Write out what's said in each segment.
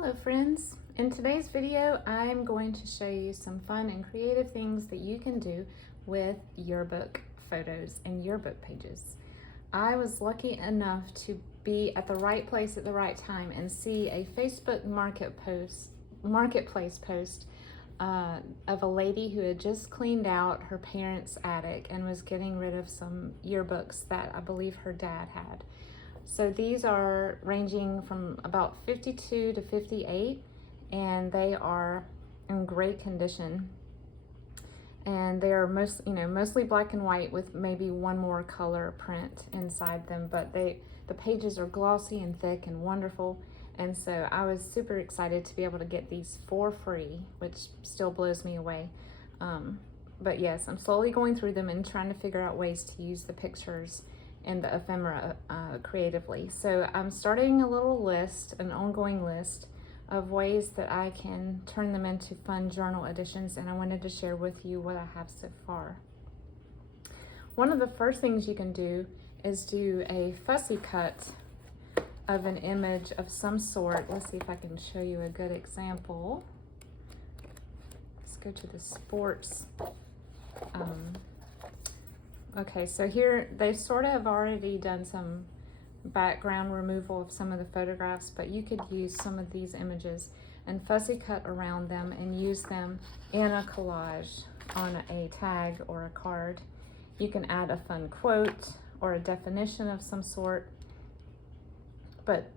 Hello friends! In today's video, I'm going to show you some fun and creative things that you can do with yearbook photos and yearbook pages. I was lucky enough to be at the right place at the right time and see a Facebook marketplace post of a lady who had just cleaned out her parents' attic and was getting rid of some yearbooks that I believe her dad had. So these are ranging from about 52 to 58, and they are in great condition. And they are mostly black and white with maybe one more color print inside them, but the pages are glossy and thick and wonderful. And so I was super excited to be able to get these for free, which still blows me away. But yes, I'm slowly going through them and trying to figure out ways to use the pictures and the ephemera creatively. So I'm starting a little list, an ongoing list of ways that I can turn them into fun journal editions, and I wanted to share with you what I have so far. One of the first things you can do is do a fussy cut of an image of some sort. Let's see if I can show you a good example. Let's go to the sports. Okay, so here they sort of have already done some background removal of some of the photographs, but you could use some of these images and fussy cut around them and use them in a collage on a tag or a card. You can add a fun quote or a definition of some sort, but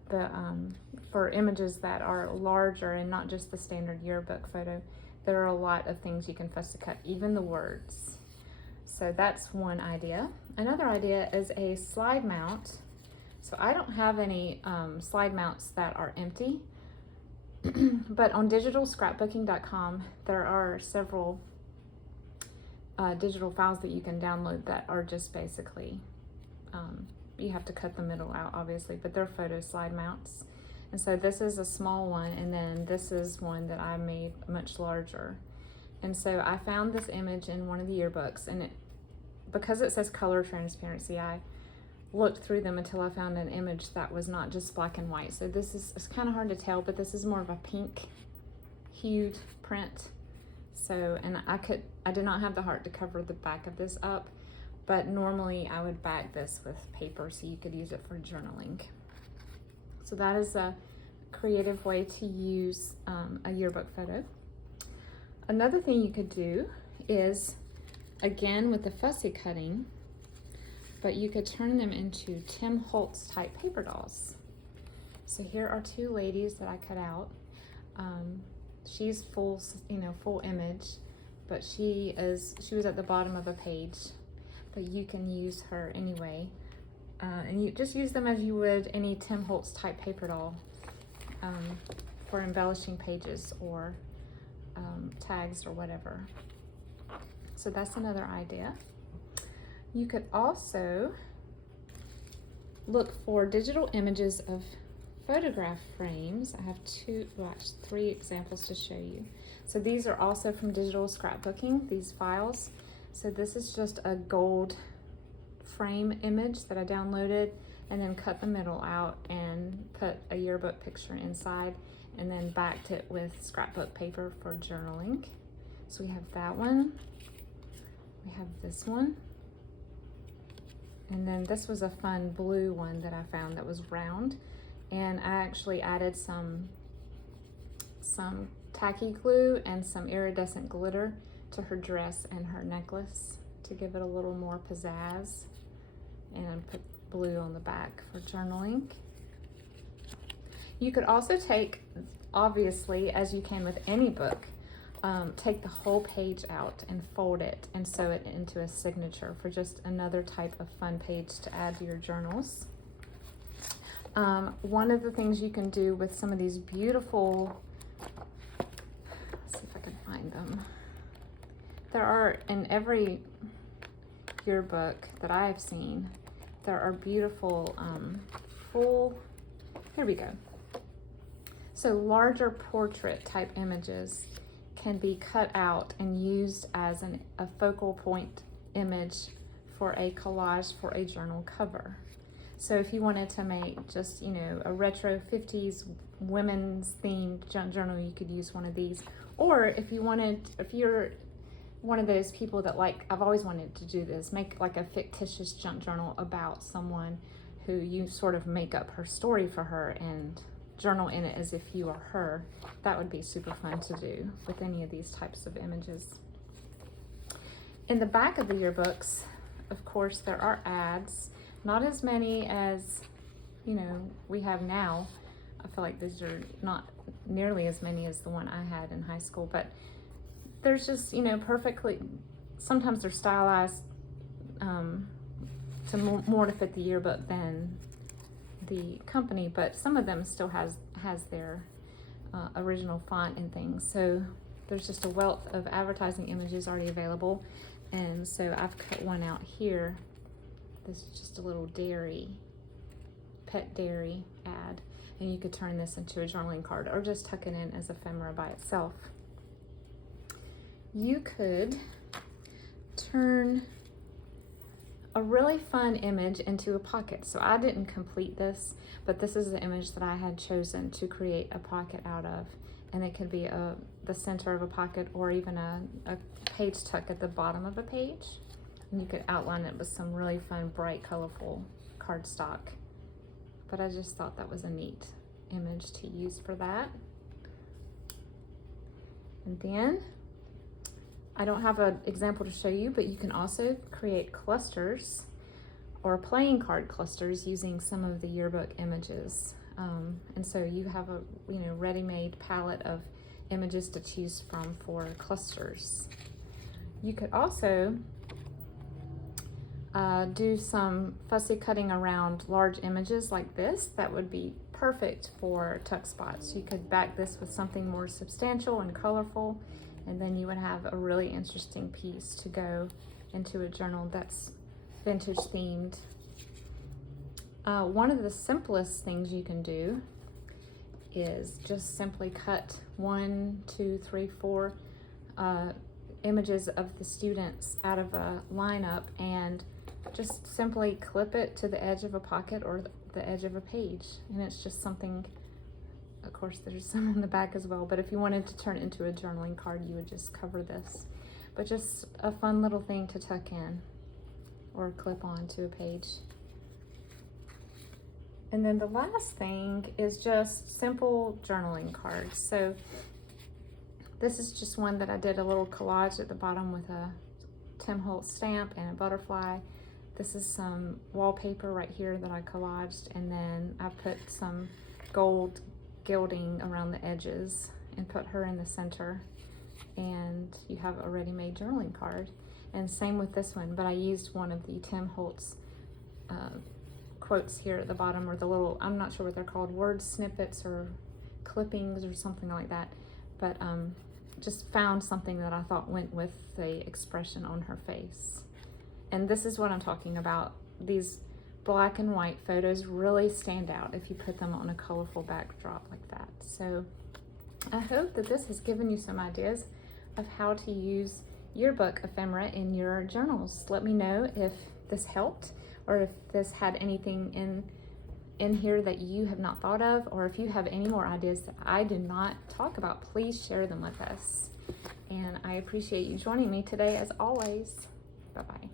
for images that are larger and not just the standard yearbook photo, there are a lot of things you can fussy cut, even the words. So that's one idea. Another idea is a slide mount. So I don't have any slide mounts that are empty, but on digitalscrapbooking.com, there are several digital files that you can download that are just basically, you have to cut the middle out obviously, but they're photo slide mounts. And so this is a small one, and then this is one that I made much larger. And so I found this image in one of the yearbooks, and because it says color transparency, I looked through them until I found an image that was not just black and white. So it's kind of hard to tell, but this is more of a pink hued print. So, and I did not have the heart to cover the back of this up, but normally I would back this with paper so you could use it for journaling. So that is a creative way to use a yearbook photo. Another thing you could do is, again with the fussy cutting, but you could turn them into Tim Holtz type paper dolls. So here are two ladies that I cut out. She's full image, but she was at the bottom of a page, but you can use her anyway. And you just use them as you would any Tim Holtz type paper doll for embellishing pages or tags or whatever. So that's another idea. You could also look for digital images of photograph frames. I have three examples to show you. So these are also from Digital Scrapbooking, these files. So this is just a gold frame image that I downloaded and then cut the middle out and put a yearbook picture inside and then backed it with scrapbook paper for journaling. So we have that one. We have this one. And then this was a fun blue one that I found that was round. And I actually added some tacky glue and some iridescent glitter to her dress and her necklace to give it a little more pizzazz. And I put blue on the back for journaling. You could also take, obviously, as you can with any book, take the whole page out and fold it and sew it into a signature for just another type of fun page to add to your journals. One of the things you can do with some of these beautiful, let's see if I can find them. There are, in every yearbook that I have seen, there are beautiful here we go. So larger portrait type images can be cut out and used as a focal point image for a collage for a journal cover. So if you wanted to make just, you know, a retro 50s women's themed junk journal, you could use one of these. Or if you're one of those people that, like, I've always wanted to do this, make like a fictitious junk journal about someone who you sort of make up her story for her and journal in it as if you are her. That would be super fun to do with any of these types of images. In the back of the yearbooks, of course, there are ads, not as many as, you know, we have now. I feel like these are not nearly as many as the one I had in high school, but there's just, you know, perfectly, sometimes they're stylized to more to fit the yearbook than the company, but some of them still has their original font and things. So there's just a wealth of advertising images already available. And so I've cut one out here. This is just a little pet dairy ad. And you could turn this into a journaling card or just tuck it in as ephemera by itself. You could turn a really fun image into a pocket. So I didn't complete this, but this is the image that I had chosen to create a pocket out of. And it could be the center of a pocket or even a page tuck at the bottom of a page. And you could outline it with some really fun, bright, colorful cardstock. But I just thought that was a neat image to use for that. And then, I don't have an example to show you, but you can also create clusters or playing card clusters using some of the yearbook images. And so you have a, you know, ready-made palette of images to choose from for clusters. You could also do some fussy cutting around large images like this. That would be perfect for tuck spots. You could back this with something more substantial and colorful, and then you would have a really interesting piece to go into a journal that's vintage themed. One of the simplest things you can do is just simply cut 1, 2, 3, 4 images of the students out of a lineup and just simply clip it to the edge of a pocket or the edge of a page. And it's just something, of course there's some on the back as well, but if you wanted to turn it into a journaling card, you would just cover this. But just a fun little thing to tuck in or clip on to a page. And then the last thing is just simple journaling cards. So this is just one that I did a little collage at the bottom with a Tim Holtz stamp and a butterfly. This is some wallpaper right here that I collaged, and then I put some gold gilding around the edges and put her in the center, and you have a ready-made journaling card. And same with this one, but I used one of the Tim Holtz quotes here at the bottom, or the little, I'm not sure what they're called, word snippets or clippings or something like that, but just found something that I thought went with the expression on her face. And this is what I'm talking about. These black and white photos really stand out if you put them on a colorful backdrop like that. So I hope that this has given you some ideas of how to use yearbook ephemera in your journals. Let me know if this helped, or if this had anything in here that you have not thought of, or if you have any more ideas that I did not talk about, please share them with us. And I appreciate you joining me today as always. Bye-bye.